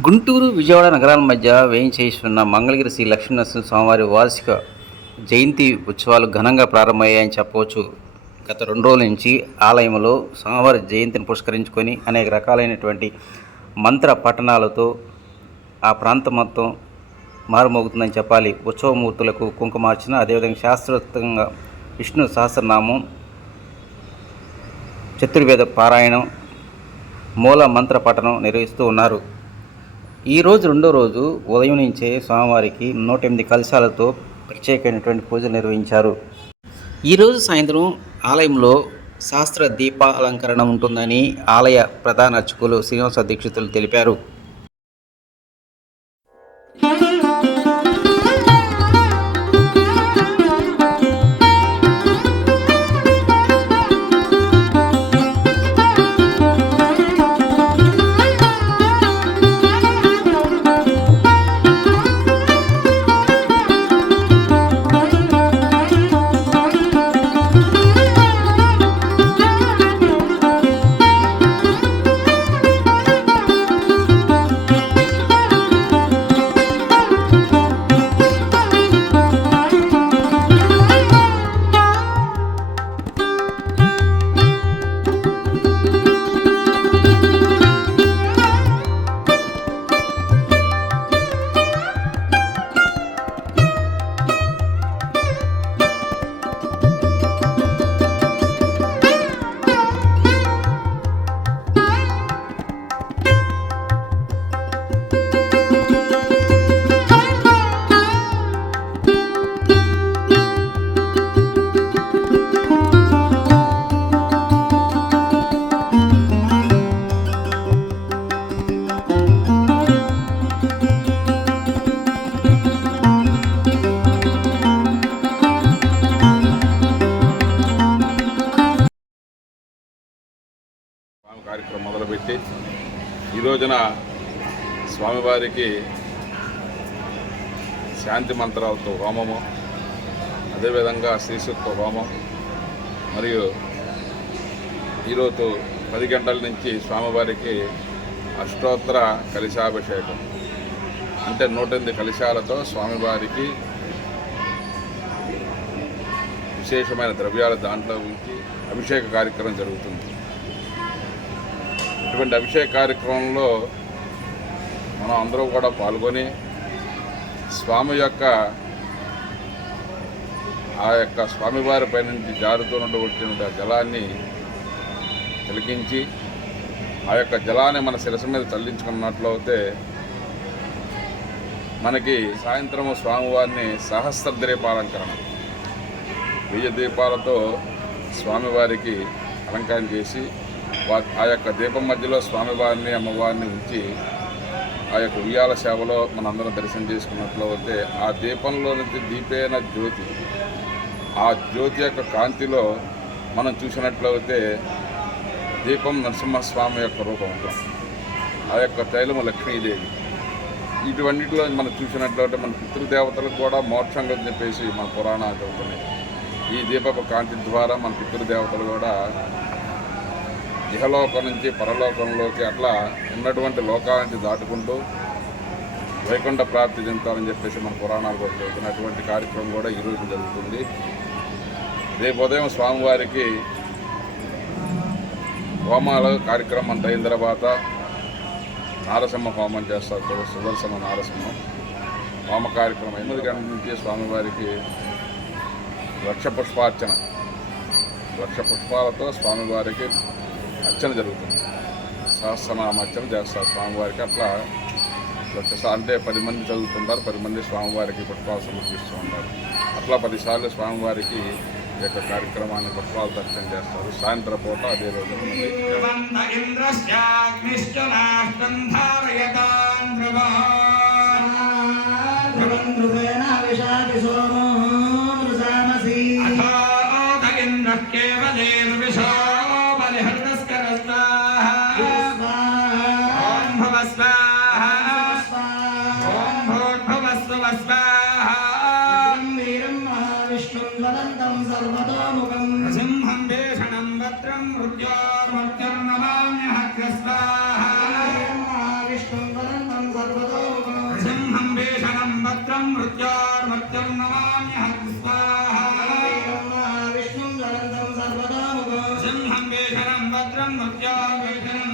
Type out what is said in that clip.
గుంటూరు విజయవాడ నగరాల మధ్య వేయించేస్తున్న మంగళగిరి శ్రీ లక్ష్మీనరసింహ స్వామివారి వార్షిక జయంతి ఉత్సవాలు ఘనంగా ప్రారంభమయ్యాయని చెప్పవచ్చు. గత రెండు రోజుల నుంచి ఆలయంలో స్వామివారి జయంతిని పురస్కరించుకొని అనేక రకాలైనటువంటి మంత్ర పఠనాలతో ఆ ప్రాంతం మొత్తం మారుమోగుతుందని చెప్పాలి. ఉత్సవమూర్తులకు కుంకుమార్చన అదేవిధంగా శాస్త్రోక్తంగా విష్ణు సహస్రనామం చతుర్వేద పారాయణం మూల మంత్ర పఠనం నిర్వహిస్తూ ఉన్నారు. ఈరోజు రెండో రోజు ఉదయం నుంచే స్వామివారికి నూట ఎనిమిది కలశాలతో ప్రత్యేకమైనటువంటి పూజలు నిర్వహించారు. ఈరోజు సాయంత్రం ఆలయంలో శాస్త్ర దీపాలంకరణ ఉంటుందని ఆలయ ప్రధాన అర్చకులు శ్రీనివాస దీక్షితులు తెలిపారు. కాబట్టి ఈ రోజున స్వామివారికి శాంతి మంత్రాలతో హోమము అదేవిధంగా శ్రీసూక్త హోమం మరియు ఈరోజు పది గంటల నుంచి స్వామివారికి అష్టోత్తర కలిశాభిషేకం. అంటే నూట ఎనిమిది కలశాలతో స్వామివారికి విశేషమైన ద్రవ్యాల దాంట్లో ఉంచి అభిషేక కార్యక్రమం జరుగుతుంది. ఇటువంటి అభిషేక కార్యక్రమంలో మనం అందరూ కూడా పాల్గొని స్వామి యొక్క ఆ యొక్క స్వామివారి పై నుంచి జారుతున్నటువంటి జలాన్ని తొలగించి ఆ యొక్క జలాన్ని మన శిరస మీద చల్లించుకున్నట్లయితే మనకి సాయంత్రం స్వామివారిని సహస్ర దీపాలంకరణ వెయ్యి దీపాలతో స్వామివారికి అలంకారం చేసి ఆ యొక్క దీపం మధ్యలో స్వామివారిని అమ్మవారిని ఉంచి ఆ యొక్క ఉయ్యాల సేవలో మనందరం దర్శనం చేసుకున్నట్లు అయితే ఆ దీపంలో నుంచి దీపేన జ్యోతి. ఆ జ్యోతి యొక్క కాంతిలో మనం చూసినట్లయితే దీపం నరసింహస్వామి యొక్క రూపం ఉంటుంది. ఆ యొక్క తైలము లక్ష్మీదేవి. ఇటువన్నిటిలో మనం చూసినట్లయితే మన పితృదేవతలకు కూడా మోక్షం అని చెప్పేసి మన పురాణాలు చెబుతున్నాయి. ఈ దీపపు కాంతి ద్వారా మన పితృదేవతలు కూడా ఇహలోకం నుంచి పరలోకంలోకి అట్లా ఉన్నటువంటి లోకాలని దాటుకుంటూ వైకుంఠ ప్రాప్తి చెందుతారని చెప్పేసి మన పురాణాలు కూడా అటువంటి కార్యక్రమం కూడా ఈరోజు జరుగుతుంది. రేపు ఉదయం స్వామివారికి హోమాల కార్యక్రమం అంత అయిన తర్వాత నారసింహ హోమం చేస్తారు సుదర్శన నారసింహం. హోమ కార్యక్రమం ఎనిమిది గంటల నుంచి స్వామివారికి లక్ష పుష్పార్చన. లక్ష పుష్పాలతో స్వామివారికి అర్చన జరుగుతుంది. సహస్రనామార్చన చేస్తారు స్వామివారికి అట్లా. అంటే పది మంది చదువుతుంటారు పది మంది స్వామివారికి పుష్పాలు సమర్పిస్తూ ఉంటారు. అట్లా పదిసార్లు స్వామివారికి ఈ యొక్క కార్యక్రమాన్ని పుష్పాలతో అర్చన చేస్తారు. సాయంత్రం పూట అదే రోజు మళ్ళీ ततोमुखं सिंहं वेषणं वक्त्रं मृत्योर्मर्त्यर्नमाम्यहग्रस्वाः सिंहं वेषणं वक्त्रं मृत्योर्मर्त्यर्नमाम्यहग्रस्वाः सिंहं वेषणं वक्त्रं मृत्योर्वेषणं